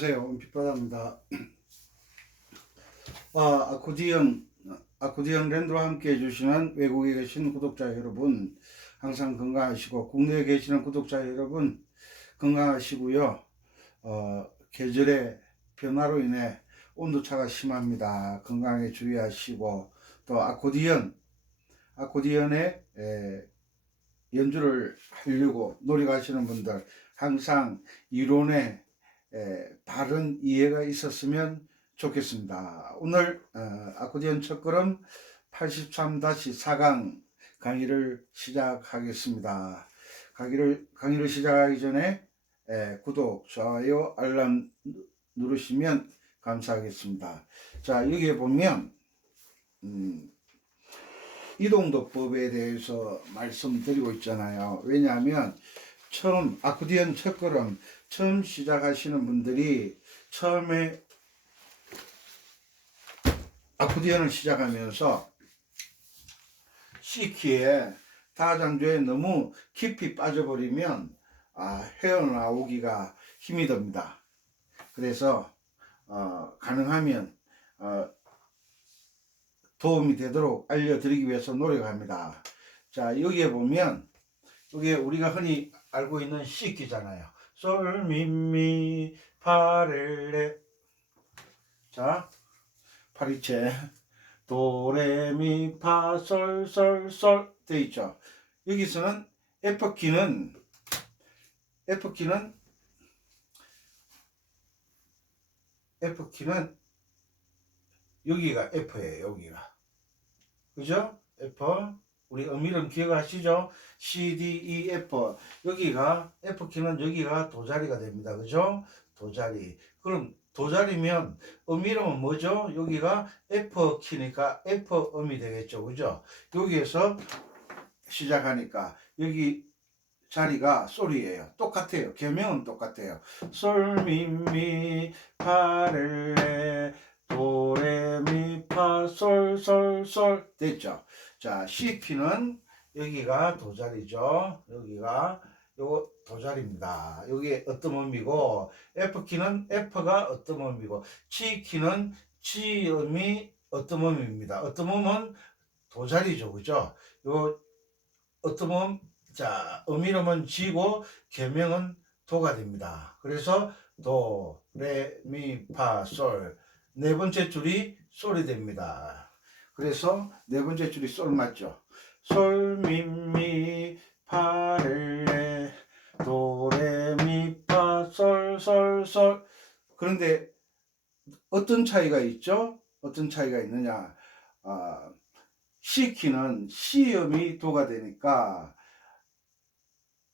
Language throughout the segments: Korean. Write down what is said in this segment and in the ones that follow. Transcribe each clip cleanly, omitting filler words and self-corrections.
안녕하세요. 은빛바다입니다. 아코디언 랜드와 함께 해주시는 외국에 계신 구독자 여러분, 항상 건강하시고, 국내에 계시는 구독자 여러분, 건강하시고요. 계절의 변화로 인해 온도차가 심합니다. 건강에 주의하시고, 또 아코디언의 연주를 하려고 노력하시는 분들, 항상 이론에 바른 이해가 있었으면 좋겠습니다. 오늘 아코디언 첫걸음 83-4강 강의를 시작하겠습니다. 강의를 시작하기 전에 구독, 좋아요, 알람 누르시면 감사하겠습니다. 자, 여기에 보면 이동도법에 대해서 말씀드리고 있잖아요. 왜냐하면 아코디언 첫걸음 처음 시작하시는 분들이 처음에 아코디언을 시작하면서 C키에 다장조에 너무 깊이 빠져버리면 헤어나오기가 힘이 듭니다. 그래서 가능하면 도움이 되도록 알려드리기 위해서 노력합니다. 자, 여기에 보면 이게 우리가 흔히 알고 있는 C키잖아요. 솔, 미, 미, 파, 레, 레. 자, 파리채 도, 레, 미, 파, 솔, 솔, 솔 돼 있죠. 여기서는 F키는 여기가 F예요. 여기가, 그죠? F. 우리 음이름 기억하시죠? C, D, E, F. 여기가 F키는 여기가 도자리가 됩니다. 그죠? 도자리. 그럼 도자리면 음이름은 뭐죠? 여기가 F키니까 F음이 되겠죠. 그죠? 여기에서 시작하니까 여기 자리가 솔이에요. 똑같아요. 계명은 똑같아요. 솔, 미, 미, 파, 레, 도, 레, 미, 파, 솔, 솔, 솔 됐죠. 자, C키는 여기가 도자리죠. 여기가 요거 도자리입니다. 여기 어떤 음이고, F키는 F가 어떤 음이고, G키는 G음이 어떤 음입니다. 어떤 음은 도자리죠. 그죠? 요 어떤 음, 자, 음이름은 G고 계명은 도가 됩니다. 그래서 도, 레, 미, 파, 솔. 네 번째 줄이 솔이 됩니다. 그래서 네 번째 줄이 솔 맞죠? 솔, 미, 미, 파, 레, 도, 레, 미, 파, 솔, 솔, 솔. 그런데 어떤 차이가 있죠? 어떤 차이가 있느냐? C키는 C음이 도가 되니까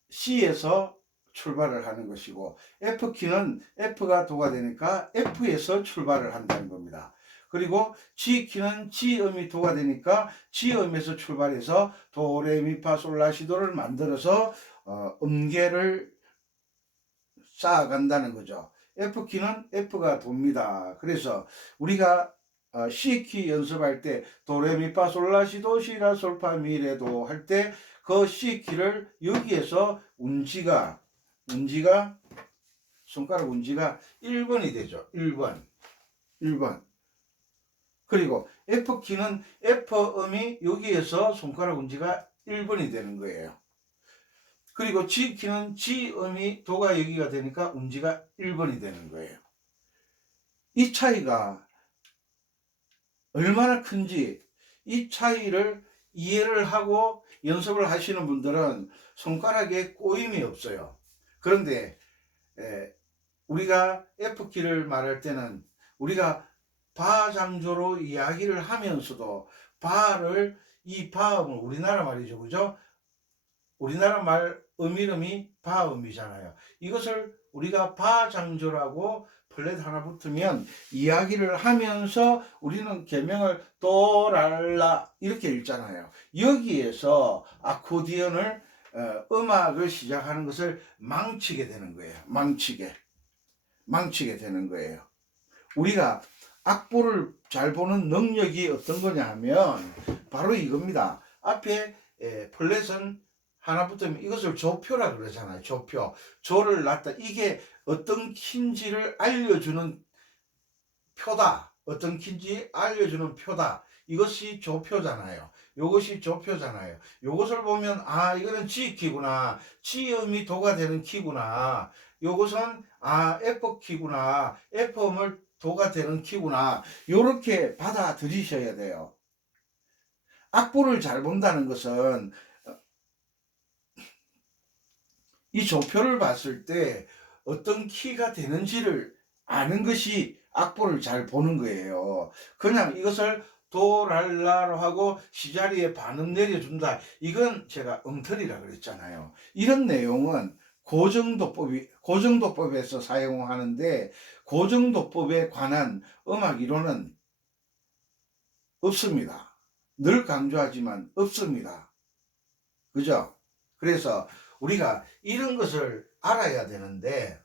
C에서 출발을 하는 것이고, F키는 F가 도가 되니까 F에서 출발을 한다는 겁니다. 그리고 G키는 G음이 도가 되니까 G음에서 출발해서 도, 레, 미, 파, 솔, 라, 시도를 만들어서 음계를 쌓아간다는 거죠. F키는 F가 돕니다. 그래서 우리가 C키 연습할 때 도레미파 솔라시도 시라 솔파 미레도 할 때 그 C키를 여기에서 손가락 운지가 1번이 되죠. 1번. 그리고 F키는 F음이 여기에서 손가락 운지가 1번이 되는 거예요. 그리고 G키는 G음이 도가 여기가 되니까 운지가 1번이 되는 거예요. 이 차이가 얼마나 큰지, 이 차이를 이해를 하고 연습을 하시는 분들은 손가락에 꼬임이 없어요. 그런데 우리가 F키를 말할 때는 우리가 바장조로 이야기를 하면서도 이 바음을 우리나라 말이죠. 그죠? 우리나라 말 음이름이 바음이잖아요. 이것을 우리가 바장조라고 플랫 하나 붙으면 이야기를 하면서 우리는 계명을 도랄라 이렇게 읽잖아요. 여기에서 아코디언을 음악을 시작하는 것을 망치게 되는 거예요. 망치게 되는 거예요. 우리가 악보를 잘 보는 능력이 어떤 거냐 하면 바로 이겁니다. 앞에 플랫은 하나 붙으면 이것을 조표라 그러잖아요. 조표. 조를 놨다. 이게 어떤 키인지를 알려주는 표다. 어떤 키인지 알려주는 표다. 이것이 조표잖아요. 요것이 조표잖아요. 요것을 보면 아 이거는 G키구나. G음이 도가 되는 키구나. 요것은 아 F키구나. F음을 도가 되는 키구나. 요렇게 받아들이셔야 돼요. 악보를 잘 본다는 것은 이 조표를 봤을 때 어떤 키가 되는지를 아는 것이 악보를 잘 보는 거예요. 그냥 이것을 도랄라로 하고 시자리에 반음 내려준다. 이건 제가 엉터리라 그랬잖아요. 이런 내용은 고정도법에서 사용하는데 고정도법에 관한 음악 이론은 없습니다. 늘 강조하지만 없습니다. 그죠? 그래서 우리가 이런 것을 알아야 되는데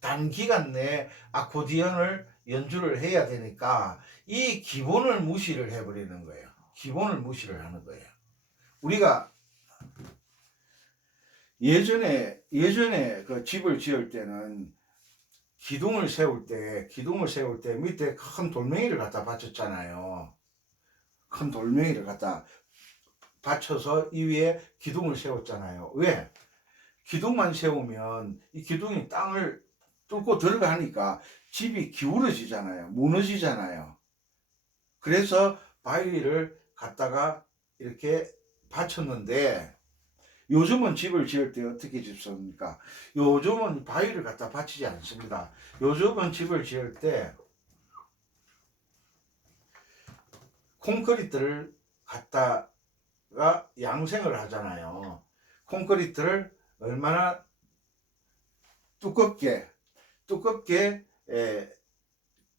단기간 내에 아코디언을 연주를 해야 되니까 이 기본을 무시를 해버리는 거예요. 기본을 무시를 하는 거예요. 우리가 예전에 그 집을 지을 때는 기둥을 세울 때 밑에 큰 돌멩이를 갖다 받쳤잖아요. 큰 돌멩이를 갖다 받쳐서 이 위에 기둥을 세웠잖아요. 왜? 기둥만 세우면 이 기둥이 땅을 뚫고 들어가니까 집이 기울어지잖아요. 무너지잖아요. 그래서 바위를 갖다가 이렇게 받쳤는데 요즘은 집을 지을 때 어떻게 짓습니까? 요즘은 바위를 갖다 받치지 않습니다. 요즘은 집을 지을 때 콘크리트를 갖다가 양생을 하잖아요. 콘크리트를 얼마나 두껍게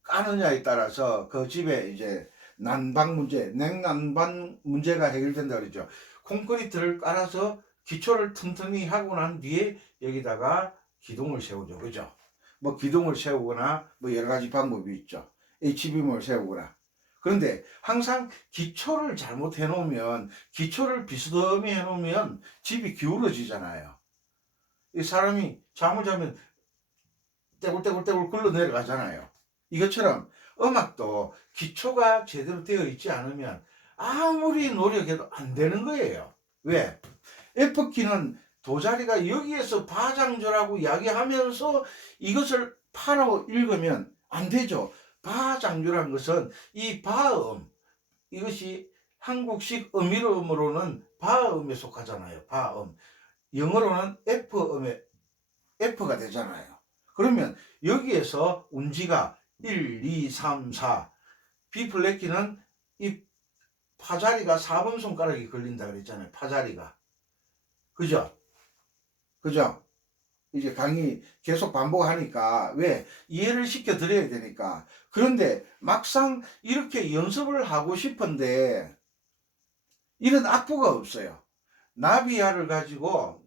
까느냐에 따라서 그 집에 이제 난방 문제, 냉난방 문제가 해결된다 그러죠. 콘크리트를 깔아서 기초를 튼튼히 하고 난 뒤에 여기다가 기둥을 세우죠. 그죠? 뭐 기둥을 세우거나 뭐 여러 가지 방법이 있죠. H빔을 세우거나. 그런데 항상 기초를 잘못해 놓으면, 기초를 비스듬히 해 놓으면 집이 기울어지잖아요. 이 사람이 잠을 자면 떼굴떼굴떼굴 굴러 내려가잖아요. 이것처럼 음악도 기초가 제대로 되어 있지 않으면 아무리 노력해도 안 되는 거예요. 왜? F키는 도자리가 여기에서 바장조라고 이야기하면서 이것을 파로 읽으면 안 되죠. 바장조란 것은 이 바음, 이것이 한국식 음이름으로는 바음에 속하잖아요. 바음. 영어로는 F가 되잖아요. 그러면 여기에서 운지가 1, 2, 3, 4 B플랫키는 이 파자리가 4번 손가락이 걸린다 그랬잖아요. 파자리가. 그죠? 그죠? 이제 강의 계속 반복하니까 왜? 이해를 시켜 드려야 되니까. 그런데 막상 이렇게 연습을 하고 싶은데 이런 악보가 없어요. 나비야를 가지고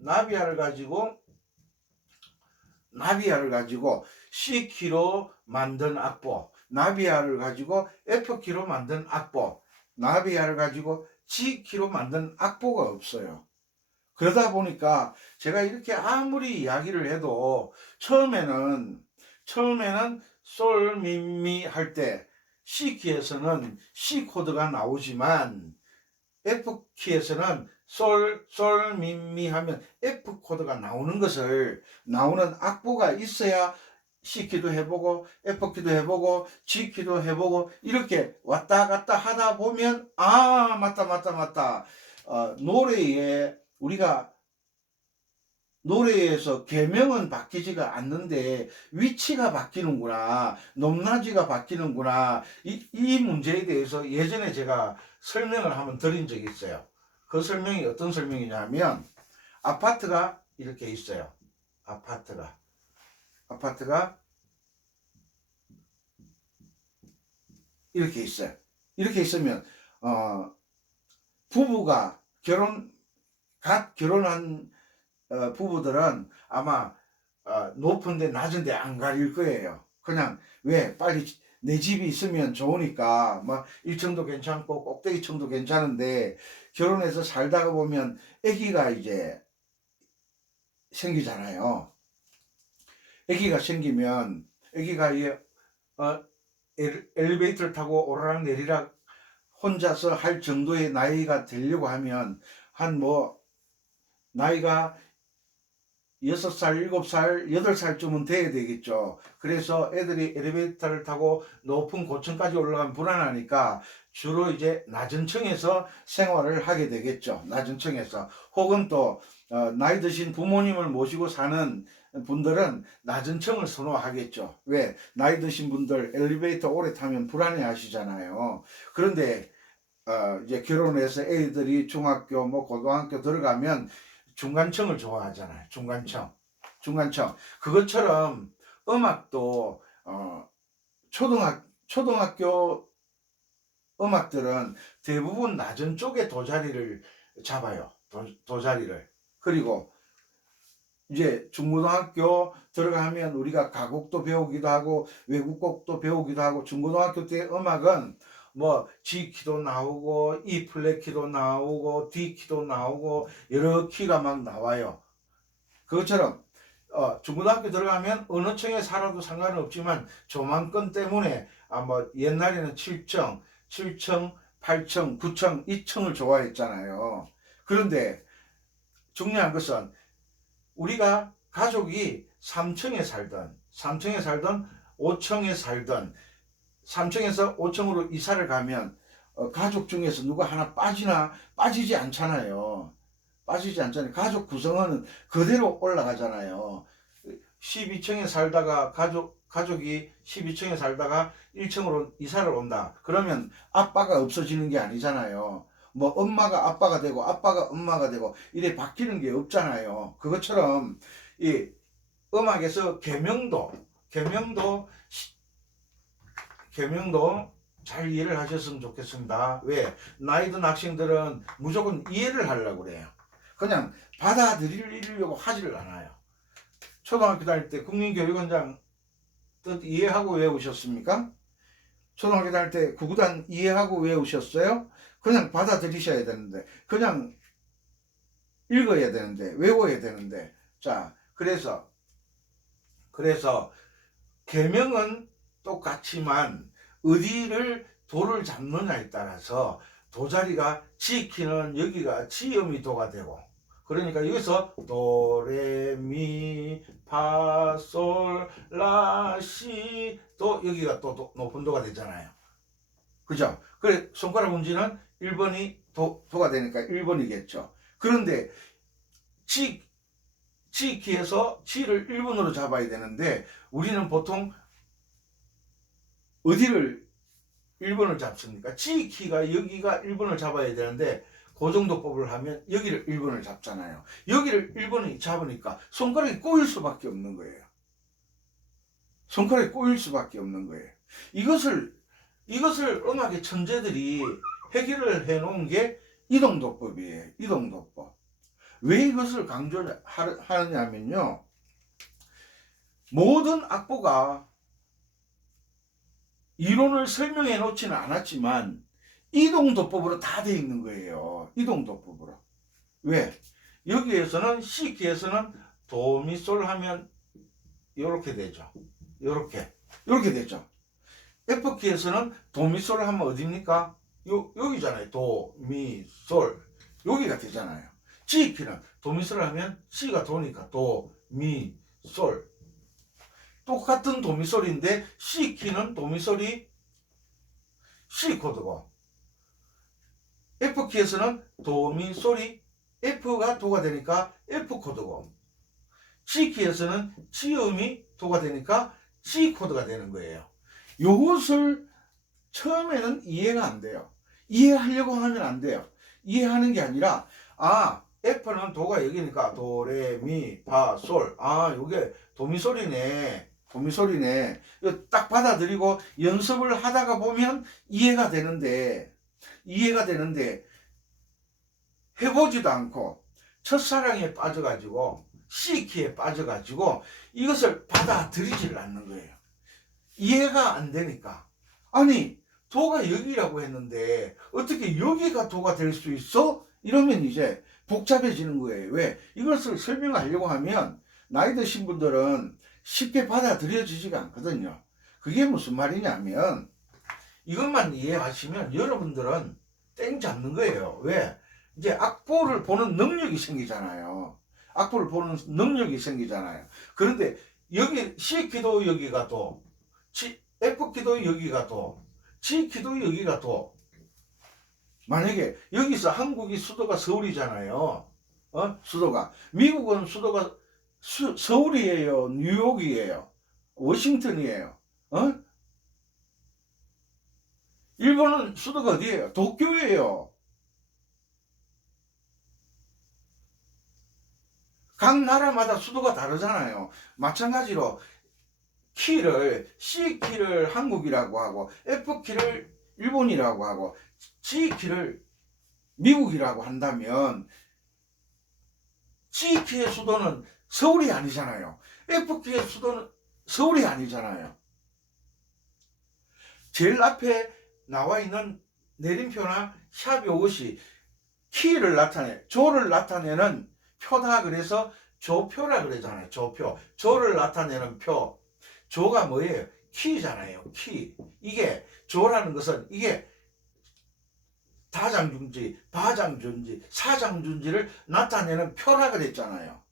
C키로 만든 악보, 나비야를 가지고 F키로 만든 악보, 나비야를 가지고 G키로 만든 악보가 없어요. 그러다 보니까 제가 이렇게 아무리 이야기를 해도 처음에는 솔, 미 할 때 C키에서는 C 코드가 나오지만 F키에서는 솔, 미 하면 F 코드가 나오는 악보가 있어야 C키도 해보고 F키도 해보고 G키도 해보고 이렇게 왔다 갔다 하다 보면 아 맞다 우리가 노래에서 계명은 바뀌지가 않는데 위치가 바뀌는구나, 높낮이가 바뀌는구나, 이 문제에 대해서 예전에 제가 설명을 한번 드린 적이 있어요. 그 설명이 어떤 설명이냐면 아파트가 이렇게 있어요. 아파트가 이렇게 있어요. 이렇게 있으면 부부가 결혼한 부부들은 아마 높은데 낮은데 안 가릴 거예요. 그냥 왜 빨리 내 집이 있으면 좋으니까 막 1층도 괜찮고 꼭대기층도 괜찮은데 결혼해서 살다가 보면 아기가 이제 생기잖아요. 아기가 생기면 아기가 엘리베이터를 타고 오르락 내리락 혼자서 할 정도의 나이가 되려고 하면 한 나이가 6살, 7살, 8살쯤은 돼야 되겠죠. 그래서 애들이 엘리베이터를 타고 높은 고층까지 올라가면 불안하니까 주로 이제 낮은 층에서 생활을 하게 되겠죠. 낮은 층에서. 혹은 또 나이 드신 부모님을 모시고 사는 분들은 낮은 층을 선호하겠죠. 왜? 나이 드신 분들 엘리베이터 오래 타면 불안해 하시잖아요. 그런데 이제 결혼해서 애들이 중학교 고등학교 들어가면 중간층을 좋아하잖아요. 중간층. 그것처럼 음악도 초등학교 음악들은 대부분 낮은 쪽에 도자리를 잡아요. 도자리를. 그리고 이제 중고등학교 들어가면 우리가 가곡도 배우기도 하고 외국곡도 배우기도 하고, 중고등학교 때 음악은 G 키도 나오고 E 플랫 키도 나오고 D 키도 나오고 여러 키가 막 나와요. 그것처럼 중고등학교 들어가면 어느 층에 살아도 상관은 없지만 조망권 때문에 옛날에는 7층, 8층, 9층, 2층을 좋아했잖아요. 그런데 중요한 것은 우리가 가족이 3층에 살던 5층에 살던 3층에서 5층으로 이사를 가면 가족 중에서 누가 하나 빠지지 않잖아요. 가족 구성원은 그대로 올라가잖아요. 12층에 살다가 가족이 12층에 살다가 1층으로 이사를 온다. 그러면 아빠가 없어지는 게 아니잖아요. 엄마가 아빠가 되고 아빠가 엄마가 되고 이래 바뀌는 게 없잖아요. 그것처럼 이 음악에서 계명도 잘 이해를 하셨으면 좋겠습니다. 왜? 나이 든 학생들은 무조건 이해를 하려고 그래요. 그냥 받아들이려고 하지를 않아요. 초등학교 다닐 때 국민교육원장 뜻 이해하고 외우셨습니까? 초등학교 다닐 때 구구단 이해하고 외우셨어요? 그냥 받아들이셔야 되는데, 그냥 읽어야 되는데, 외워야 되는데. 자, 그래서 계명은 똑같지만 어디를 도를 잡느냐에 따라서 도자리가 지키는 여기가 지음이 도가 되고, 그러니까 여기서 도레미파솔라시 도, 여기가 또 높은 도가 되잖아요. 그죠? 그래 손가락 움직이는 1번이 도가 되니까 1번이겠죠. 그런데 지키에서 지를 1번으로 잡아야 되는데 우리는 보통 어디를 1번을 잡습니까? 지키가 여기가 1번을 잡아야 되는데 고정도법을 하면 여기를 1번을 잡잖아요. 여기를 1번을 잡으니까 손가락이 꼬일 수밖에 없는 거예요. 이것을 음악의 천재들이 해결을 해놓은 게 이동도법이에요. 이동도법. 왜 이것을 강조하느냐면요. 모든 악보가 이론을 설명해 놓지는 않았지만 이동도법으로 다 되어 있는 거예요. 이동도법으로. 왜? 여기에서는 C키에서는 도미솔 하면 이렇게 되죠. 이렇게 되죠. F키에서는 도미솔 하면 어디입니까? 여기잖아요. 도미솔. 여기가 되잖아요. G키는 도미솔 하면 C가 도니까 도미솔. 똑같은 도미솔인데 C키는 도미솔이 C 코드고 F키에서는 도미솔이 F가 도가 되니까 F 코드고 G키에서는 G음이 도가 되니까 C 코드가 되는 거예요. 이것을 처음에는 이해가 안 돼요. 이해하려고 하면 안 돼요. 이해하는 게 아니라 F는 도가 여기니까 도레미파솔 요게 도미솔이네. 딱 받아들이고 연습을 하다가 보면 이해가 되는데 해보지도 않고 첫사랑에 빠져가지고 C키에 빠져가지고 이것을 받아들이지를 않는 거예요. 이해가 안 되니까. 아니 도가 여기라고 했는데 어떻게 여기가 도가 될 수 있어? 이러면 이제 복잡해지는 거예요. 왜? 이것을 설명하려고 하면 나이 드신 분들은 쉽게 받아들여지지가 않거든요. 그게 무슨 말이냐면 이것만 이해하시면 여러분들은 땡 잡는 거예요. 왜? 이제 악보를 보는 능력이 생기잖아요. 악보를 보는 능력이 생기잖아요. 그런데 여기 C키도 여기가 도, F키도 여기가 도, G키도 여기가 도. 만약에 여기서 한국이 수도가 서울이잖아요. 수도가. 미국은 수도가 서울이에요. 뉴욕이에요. 워싱턴이에요. 일본은 수도가 어디예요? 도쿄예요. 각 나라마다 수도가 다르잖아요. 마찬가지로 키를 C키를 한국이라고 하고 F키를 일본이라고 하고 G키를 미국이라고 한다면 G키의 수도는 서울이 아니잖아요. F키의 수도는 서울이 아니잖아요. 제일 앞에 나와 있는 내림표나 샵 요것이 키를 나타내, 조를 나타내는 표다. 그래서 조표라 그러잖아요. 조표. 조를 나타내는 표. 조가 뭐예요? 키잖아요. 키. 이게 조라는 것은 이게 다장준지, 바장준지, 사장준지를 나타내는 표라 그랬잖아요.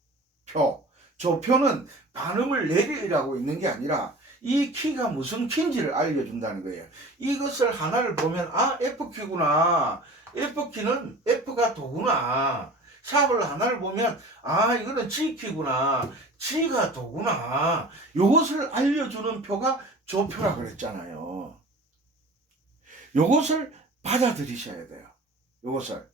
표. 조표는 반음을 내리라고 있는 게 아니라 이 키가 무슨 키인지를 알려준다는 거예요. 이것을 하나를 보면 아 F키구나. F키는 F가 도구나. 샵을 하나를 보면 아 이거는 G키구나. G가 도구나. 이것을 알려주는 표가 조표라 그랬잖아요. 이것을 받아들이셔야 돼요. 이것을.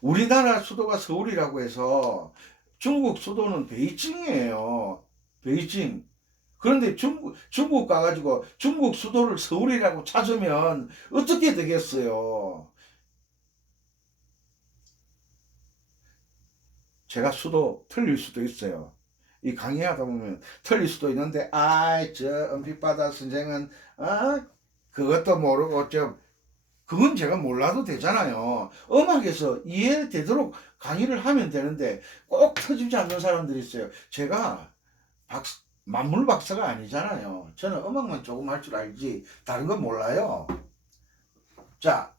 우리나라 수도가 서울이라고 해서 중국 수도는 베이징이에요. 베이징. 그런데 중국 가가지고 중국 수도를 서울이라고 찾으면 어떻게 되겠어요? 제가 수도 틀릴 수도 있어요. 이 강의하다 보면 틀릴 수도 있는데 저 은빛바다 선생은 그것도 모르고 그건 제가 몰라도 되잖아요. 음악에서 이해되도록 강의를 하면 되는데 꼭 터지지 않는 사람들이 있어요. 제가 만물 박사가 아니잖아요. 저는 음악만 조금 할 줄 알지 다른 건 몰라요. 자,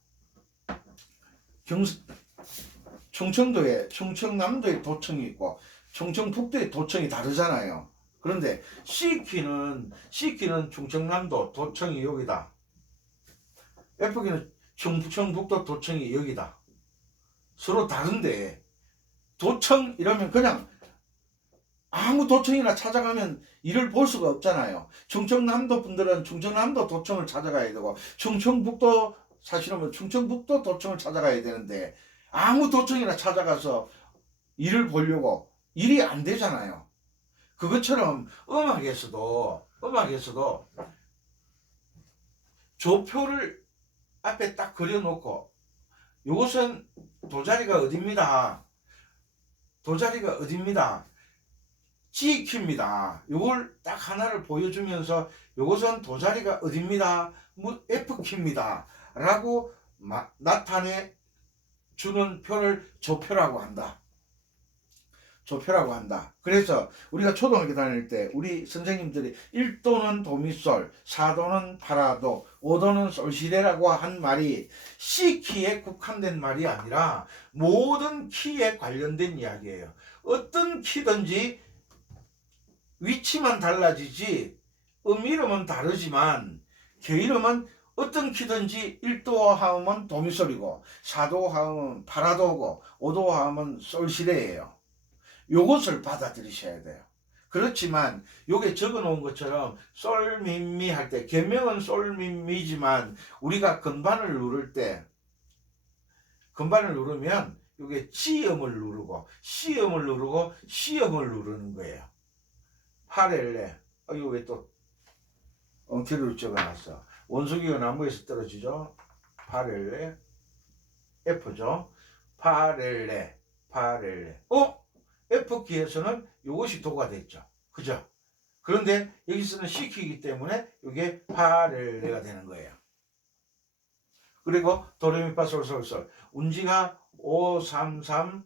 충청도에 충청남도에 도청이 있고 충청북도에 도청이 다르잖아요. 그런데 C키는 충청남도 도청이 여기다. F키는 충청북도 도청이 여기다. 서로 다른데 도청 이러면 그냥 아무 도청이나 찾아가면 이를 볼 수가 없잖아요. 충청남도 분들은 충청남도 도청을 찾아가야 되고 충청북도 사실은 충청북도 도청을 찾아가야 되는데 아무 도청이나 찾아가서 일을 보려고 일이 안 되잖아요. 그것처럼 음악에서도 조표를 앞에 딱 그려놓고 이것은 도자리가 어딥니다. 도자리가 어딥니다. G키입니다. 이걸 딱 하나를 보여주면서 이것은 도자리가 어딥니다. F키입니다. 라고 나타내 주는 표를 조표라고 한다. 조표라고 한다. 그래서 우리가 초등학교 다닐 때 우리 선생님들이 1도는 도미솔, 4도는 파라도, 5도는 솔시레라고 한 말이 C키에 국한된 말이 아니라 모든 키에 관련된 이야기예요. 어떤 키든지 위치만 달라지지 이름은 다르지만 개이름은 어떤 키든지 1도 하면 도미솔이고 4도 하면 파라도고 5도 하면 솔시레예요. 요것을 받아들이셔야 돼요. 그렇지만 요게 적어 놓은 것처럼 솔미미 할 때 개명은 솔미미지만 우리가 건반을 누를 때 건반을 누르면 요게 G음을 누르고 C음을 누르고 C음을 누르는 거예요. 파렐레. 이거 왜 또 엉터리로 적어놨어. 원숭이가 나무에서 떨어지죠. 파렐레. F죠. 파렐레. F키에서는 이것이 도가 됐죠. 그죠? 그런데 여기서는 C키이기 때문에 이게 파렐레가 되는 거예요. 그리고 도레미파솔솔솔 운지가 5, 3, 3,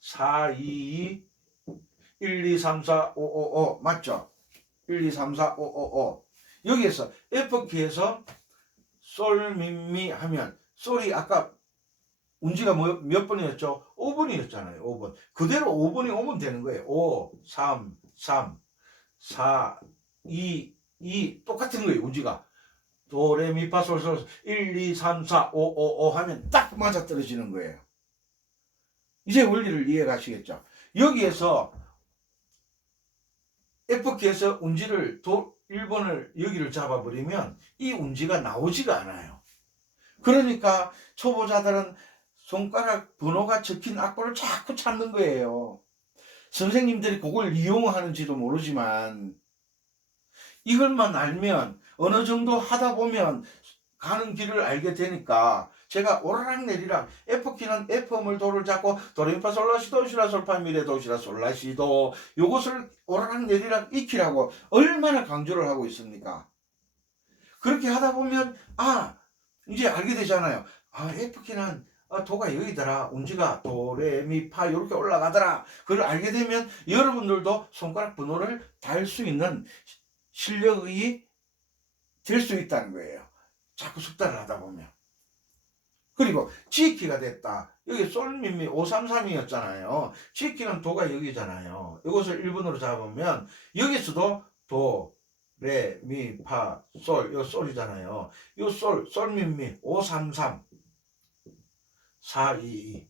4, 2, 2, 1, 2, 3, 4, 5, 5, 5 맞죠? 1, 2, 3, 4, 5, 5, 5. 여기에서 F키에서 솔, 미, 미 하면 솔이 아까 운지가 몇 번이었죠? 5번이었잖아요. 5번. 그대로 5번이 오면 되는 거예요. 5, 3, 3, 4, 2, 2 똑같은 거예요. 운지가. 도, 레, 미, 파, 솔, 솔 1, 2, 3, 4, 5, 5, 5 하면 딱 맞아 떨어지는 거예요. 이제 원리를 이해 가시겠죠? 여기에서 F키에서 운지를 1번을 여기를 잡아버리면 이 운지가 나오지가 않아요. 그러니까 초보자들은 손가락 번호가 적힌 악보를 자꾸 찾는 거예요. 선생님들이 그걸 이용하는지도 모르지만 이것만 알면 어느 정도 하다 보면 가는 길을 알게 되니까 제가 오르락 내리락 F키는 F음을 도를 잡고 도레미파 솔라시도 시라솔파 미레 도시라 솔라시도 요것을 오르락 내리락 익히라고 얼마나 강조를 하고 있습니까? 그렇게 하다 보면 이제 알게 되잖아요. F키는 도가 여기더라. 운지가 도, 레, 미, 파 이렇게 올라가더라. 그걸 알게 되면 여러분들도 손가락 번호를 달 수 있는 실력이 될 수 있다는 거예요. 자꾸 숙달을 하다 보면. 그리고 G키가 됐다. 여기 솔미미 533이었잖아요. G키는 도가 여기잖아요. 이것을 1번으로 잡으면 여기서도 도, 레, 미, 파, 솔, 요 솔이잖아요. 요 솔, 솔미미 533 4, 2, 2.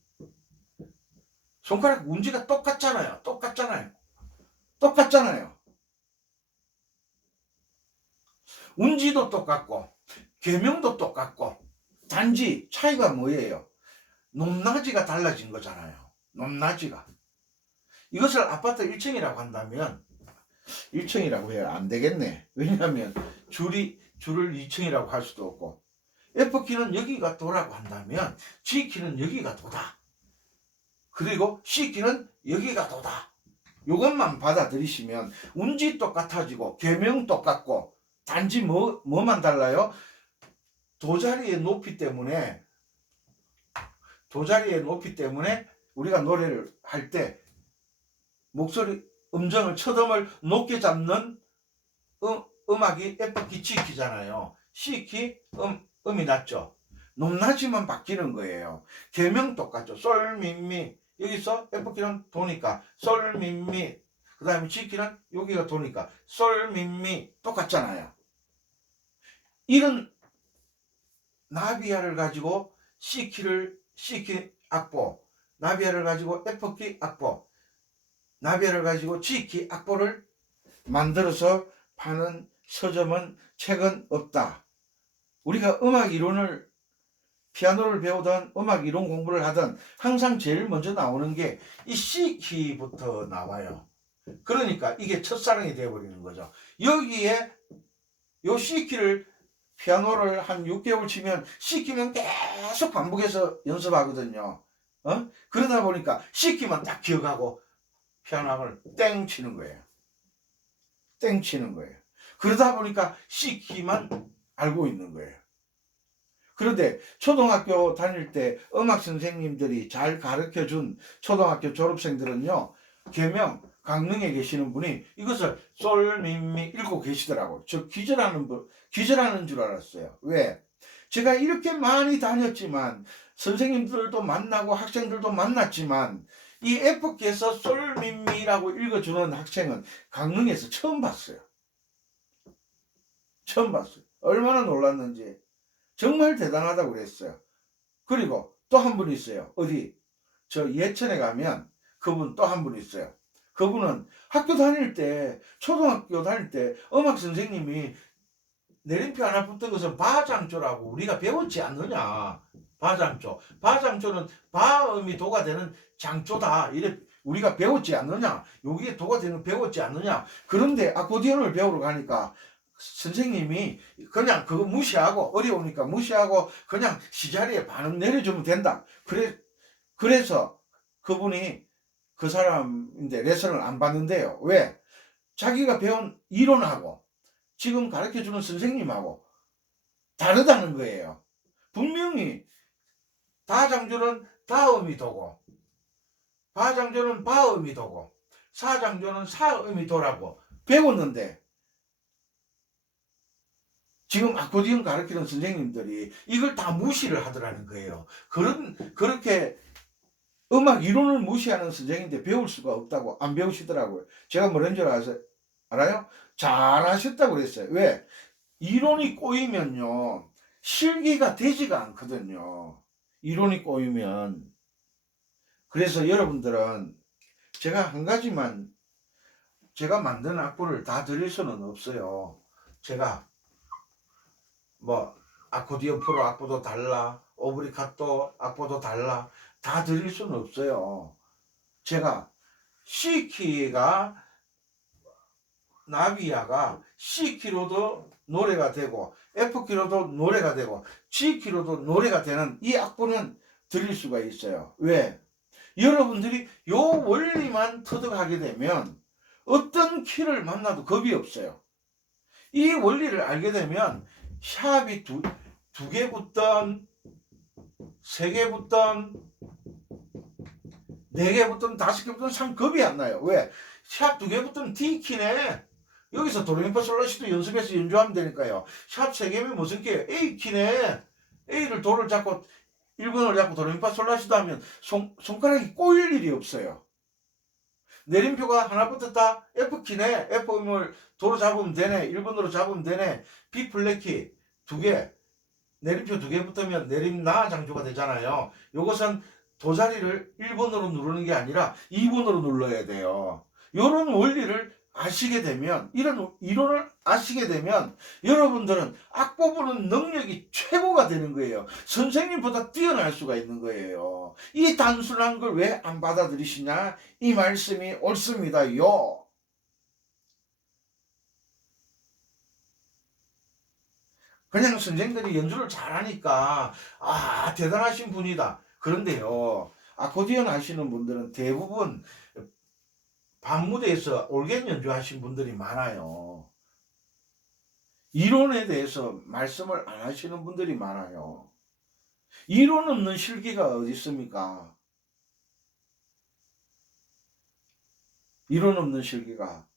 손가락 운지가 똑같잖아요. 똑같잖아요. 운지도 똑같고 계명도 똑같고 단지 차이가 뭐예요? 높낮이가 달라진 거잖아요. 높낮이가. 이것을 아파트 1층이라고 한다면 1층이라고 해야 안 되겠네. 왜냐하면 줄을 2층이라고 할 수도 없고 F키는 여기가 도라고 한다면 G키는 여기가 도다. 그리고 C키는 여기가 도다. 이것만 받아들이시면 운지 똑같아지고 계명 똑같고 단지 뭐만 달라요? 도자리의 높이 때문에 우리가 노래를 할 때 목소리 음정을 첫음을 높게 잡는 음악이 F키, G키잖아요. C키 음이 낮죠. 높낮이만 바뀌는 거예요. 계명 똑같죠. 솔, 미, 미. 여기서 F키는 도니까 솔, 미, 미. 그 다음에 G키는 여기가 도니까 솔, 미, 미. 똑같잖아요. 이런 나비야를 가지고 C키 악보, 나비야를 가지고 F키 악보, 나비야를 가지고 G키 악보를 만들어서 파는 서점은 책은 없다. 우리가 음악 이론을 피아노를 배우든 음악 이론 공부를 하든 항상 제일 먼저 나오는 게 이 C키부터 나와요. 그러니까 이게 첫사랑이 되어버리는 거죠. 여기에 요 C키를 피아노를 한 6개월 치면 C키는 계속 반복해서 연습하거든요. 그러다 보니까 C키만 딱 기억하고 피아노를 땡 치는 거예요. 그러다 보니까 C키만 알고 있는 거예요. 그런데 초등학교 다닐 때 음악 선생님들이 잘 가르쳐준 초등학교 졸업생들은요, 계명 강릉에 계시는 분이 이것을 솔, 미, 미 읽고 계시더라고요. 저 기절하는 줄 알았어요. 왜? 제가 이렇게 많이 다녔지만 선생님들도 만나고 학생들도 만났지만 이 F키에서 솔, 미, 미라고 읽어주는 학생은 강릉에서 처음 봤어요. 얼마나 놀랐는지. 정말 대단하다고 그랬어요. 그리고 또 한 분 있어요. 어디? 저 예천에 가면 그분 또 한 분 있어요. 그분은 초등학교 다닐 때 음악 선생님이 내림표 하나 붙은 것은 바장조라고 우리가 배웠지 않느냐. 바장조는 바음이 도가 되는 장조다. 이래 우리가 배웠지 않느냐. 여기에 도가 되는 배웠지 않느냐. 그런데 아코디언을 배우러 가니까 선생님이 그냥 그거 무시하고 어려우니까 무시하고 그냥 시자리에 반응 내려주면 된다. 그래서 그분이 그 사람인데 레슨을 안 받는데요. 왜? 자기가 배운 이론하고 지금 가르쳐주는 선생님하고 다르다는 거예요. 분명히 다장조는 다음이 도고 바장조는 바음이 도고 사장조는 사음이 도라고 배웠는데 지금 아코디언 가르치는 선생님들이 이걸 다 무시를 하더라는 거예요. 그렇게 음악 이론을 무시하는 선생님인데 배울 수가 없다고 안 배우시더라고요. 제가 뭐라는 줄 알아요? 잘하셨다고 그랬어요. 왜? 이론이 꼬이면요, 실기가 되지가 않거든요. 이론이 꼬이면. 그래서 여러분들은 제가 한 가지만, 제가 만든 악보를 다 드릴 수는 없어요. 제가 뭐 아코디언 프로 악보도 달라, 오브리카토 악보도 달라, 다 드릴 수는 없어요. 제가 C키가, 나비야가 C키로도 노래가 되고 F키로도 노래가 되고 G키로도 노래가 되는 이 악보는 드릴 수가 있어요. 왜? 여러분들이 요 원리만 터득하게 되면 어떤 키를 만나도 겁이 없어요. 이 원리를 알게 되면 샵이 두 개 붙던, 세 개 붙던, 네 개 붙던, 다섯 개 붙던 참 겁이 안 나요. 왜? 샵 두 개 붙던 D키네. 여기서 도레미파솔라시도 연습해서 연주하면 되니까요. 샵 세 개면 무슨 키예요? A키네. A를 도를 잡고 1번을 잡고 도레미파솔라시도 하면 손가락이 꼬일 일이 없어요. 내림표가 하나 붙었다. F키네. F음을 도로 잡으면 되네. 1번으로 잡으면 되네. B 플랫키 두 개. 내림표 두 개 붙으면 내림나 장조가 되잖아요. 요것은 도자리를 1번으로 누르는 게 아니라 2번으로 눌러야 돼요. 이런 원리를 아시게 되면, 이런 이론을 아시게 되면 여러분들은 악보 보는 능력이 최고가 되는 거예요. 선생님보다 뛰어날 수가 있는 거예요. 이 단순한 걸 왜 안 받아들이시냐? 이 말씀이 옳습니다요. 그냥 선생들이 연주를 잘하니까 대단하신 분이다. 그런데요, 아코디언 하시는 분들은 대부분 밤무대에서 올겐 연주하신 분들이 많아요. 이론에 대해서 말씀을 안 하시는 분들이 많아요. 이론 없는 실기가 어디 있습니까? 이론 없는 실기가.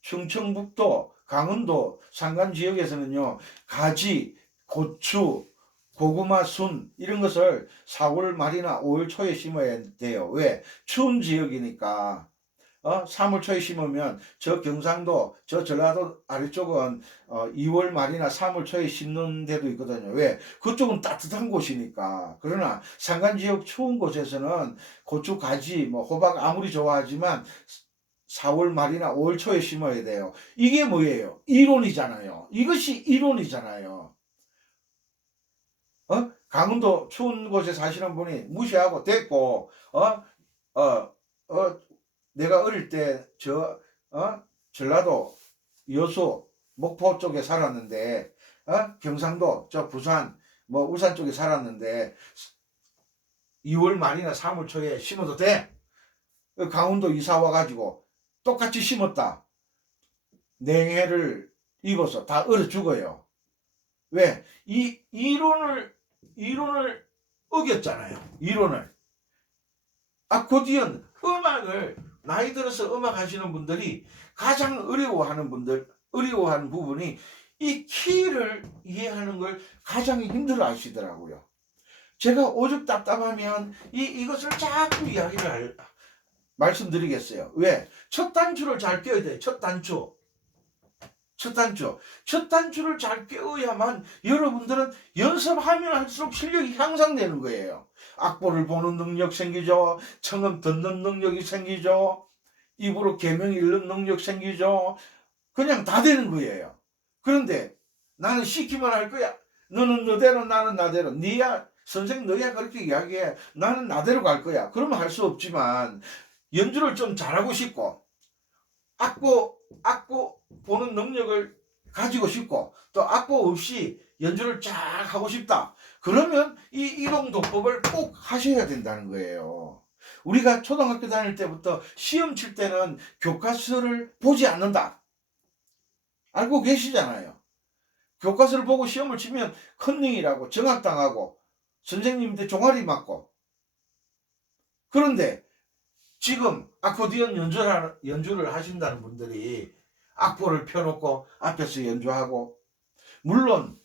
충청북도, 강원도 산간 지역에서는요, 가지, 고추, 고구마, 순 이런 것을 4월 말이나 5월 초에 심어야 돼요. 왜? 추운 지역이니까. 3월 초에 심으면 저 경상도, 저 전라도 아래쪽은 2월 말이나 3월 초에 심는 데도 있거든요. 왜? 그쪽은 따뜻한 곳이니까. 그러나 산간 지역 추운 곳에서는 고추, 가지, 뭐 호박 아무리 좋아하지만 4월 말이나 5월 초에 심어야 돼요. 이게 뭐예요? 이론이잖아요. 이것이 이론이잖아요. 강원도 추운 곳에 사시는 분이 무시하고 됐고, 내가 어릴 때 전라도 여수 목포 쪽에 살았는데, 경상도 저 부산 뭐 울산 쪽에 살았는데 2월 말이나 3월 초에 심어도 돼. 강원도 이사 와가지고 똑같이 심었다. 냉해를 입어서 다 얼어 죽어요. 왜? 이 이론을 어겼잖아요. 이론을. 아코디언 음악을 나이 들어서 음악 하시는 분들이 가장 어려워하는 부분이 이 키를 이해하는 걸 가장 힘들어 하시더라고요. 제가 오죽 답답하면 이것을 자꾸 말씀드리겠어요. 왜? 첫 단추를 잘 껴야 돼. 첫 단추를 잘 껴야만 여러분들은 연습하면 할수록 실력이 향상되는 거예요. 악보를 보는 능력 생기죠. 청음 듣는 능력이 생기죠. 입으로 계명 읽는 능력 생기죠. 그냥 다 되는 거예요. 그런데 나는 시키면 할 거야. 너는 너대로 나는 나대로. 선생님 너야 그렇게 이야기해. 나는 나대로 갈 거야. 그러면 할 수 없지만 연주를 좀 잘하고 싶고 악보 보는 능력을 가지고 싶고 또 악보 없이 연주를 쫙 하고 싶다. 그러면 이 이동도법을 꼭 하셔야 된다는 거예요. 우리가 초등학교 다닐 때부터 시험 칠 때는 교과서를 보지 않는다. 알고 계시잖아요. 교과서를 보고 시험을 치면 컨닝이라고 정학당하고 선생님한테 종아리 맞고. 그런데 지금 아코디언 연주를 하신다는 분들이 악보를 펴놓고 앞에서 연주하고 물론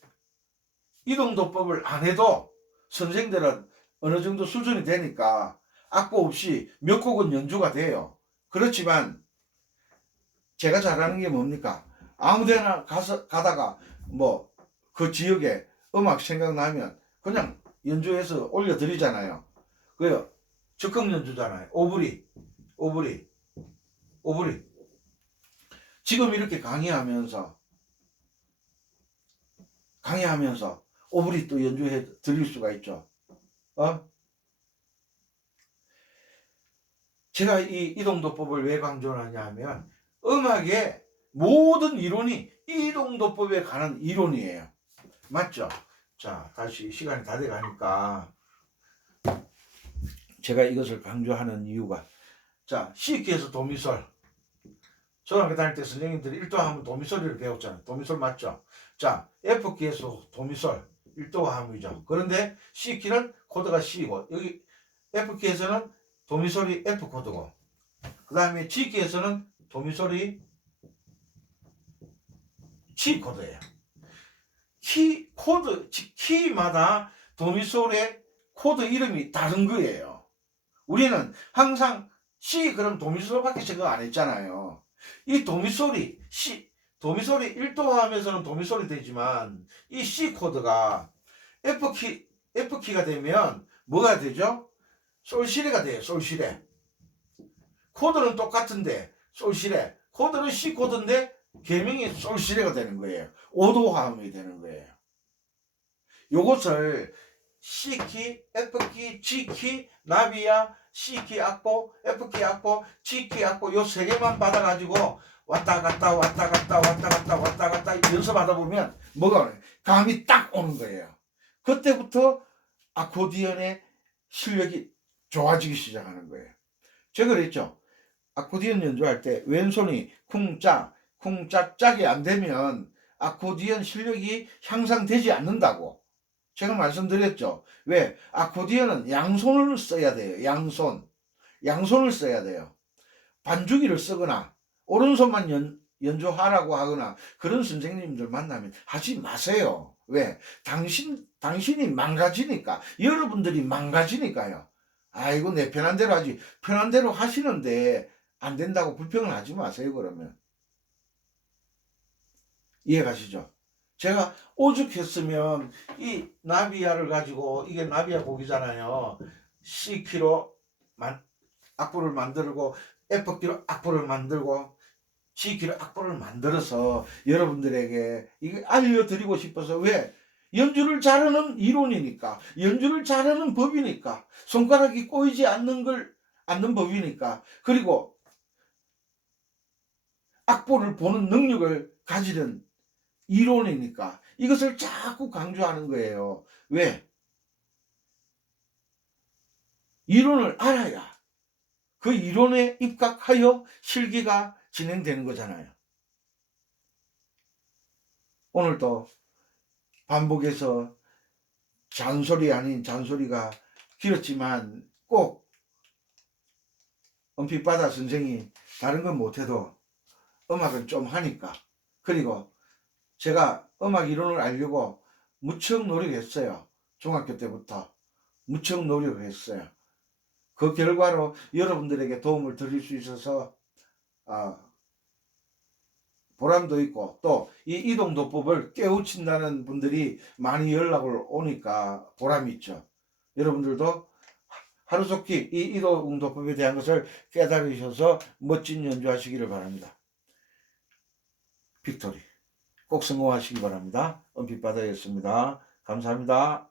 이동도법을 안 해도 선생들은 어느 정도 수준이 되니까 악보 없이 몇 곡은 연주가 돼요. 그렇지만 제가 잘하는 게 뭡니까? 아무데나 가다가 뭐 그 지역에 음악 생각나면 그냥 연주해서 올려드리잖아요. 그요 적극 연주잖아요. 오브리. 지금 이렇게 강의하면서 오브리 또 연주해 드릴 수가 있죠. 제가 이 이동도법을 왜 강조하냐 하면 음악의 모든 이론이 이동도법에 관한 이론이에요. 맞죠? 자, 다시 시간이 다 돼가니까 제가 이것을 강조하는 이유가, 자, C키에서 도미솔. 초등학교 다닐 때 선생님들이 1도 하면 도미솔을 배웠잖아요. 도미솔 맞죠? 자, F키에서 도미솔 1도 하음이죠. 그런데 C키는 코드가 C고, 여기 F키에서는 도미솔이 F 코드고, 그 다음에 G키에서는 도미솔이 G 코드예요. 키마다 도미솔의 코드 이름이 다른 거예요. 우리는 항상 C 그럼 도미솔밖에 생각 안 했잖아요. 이 도미솔이 도미솔이 1도 하면서는 도미솔이 되지만 이 C 코드가 F키가 되면 뭐가 되죠? 솔시레가 돼요. 솔시레. 코드는 똑같은데 솔시레. 코드는 C 코드인데 계명이 솔시레가 되는 거예요. 5도 화음이 되는 거예요. 요것을 C키, F키, G키, 나비야, C키 악보, F키 악보, G키 악보 요 세 개만 받아가지고 왔다 갔다 연습하다 보면 뭐가 오나요? 감이 딱 오는 거예요. 그때부터 아코디언의 실력이 좋아지기 시작하는 거예요. 제가 그랬죠. 아코디언 연주할 때 왼손이 쿵짝짝이 안 되면 아코디언 실력이 향상되지 않는다고 제가 말씀드렸죠. 왜? 아코디언은 양손을 써야 돼요. 양손을 써야 돼요. 반주기를 쓰거나 오른손만 연주하라고 하거나 그런 선생님들 만나면 하지 마세요. 왜? 당신이 망가지니까, 여러분들이 망가지니까요. 아이고 내 편한 대로 하지. 편한 대로 하시는데 안 된다고 불평을 하지 마세요. 그러면 이해가시죠? 제가 오죽했으면 이 나비야를 가지고, 이게 나비야 곡이잖아요. C키로 악보를 만들고 F키로 악보를 만들고 G키로 악보를 만들어서 여러분들에게 이게 알려드리고 싶어서. 왜? 연주를 잘하는 이론이니까, 연주를 잘하는 법이니까, 손가락이 꼬이지 않는 법이니까, 그리고 악보를 보는 능력을 가지는 이론이니까 이것을 자꾸 강조하는 거예요. 왜? 이론을 알아야 그 이론에 입각하여 실기가 진행되는 거잖아요. 오늘도 반복해서 잔소리 아닌 잔소리가 길었지만 꼭 은빛바다 선생이 다른 건 못해도 음악은 좀 하니까, 그리고 제가 음악 이론을 알려고 무척 노력했어요. 중학교 때부터 무척 노력했어요. 그 결과로 여러분들에게 도움을 드릴 수 있어서 보람도 있고, 또 이 이동도법을 깨우친다는 분들이 많이 연락을 오니까 보람이 있죠. 여러분들도 하루속히 이 이동도법에 대한 것을 깨달으셔서 멋진 연주하시기를 바랍니다. 빅토리 꼭 성공하시기 바랍니다. 은빛바다였습니다. 감사합니다.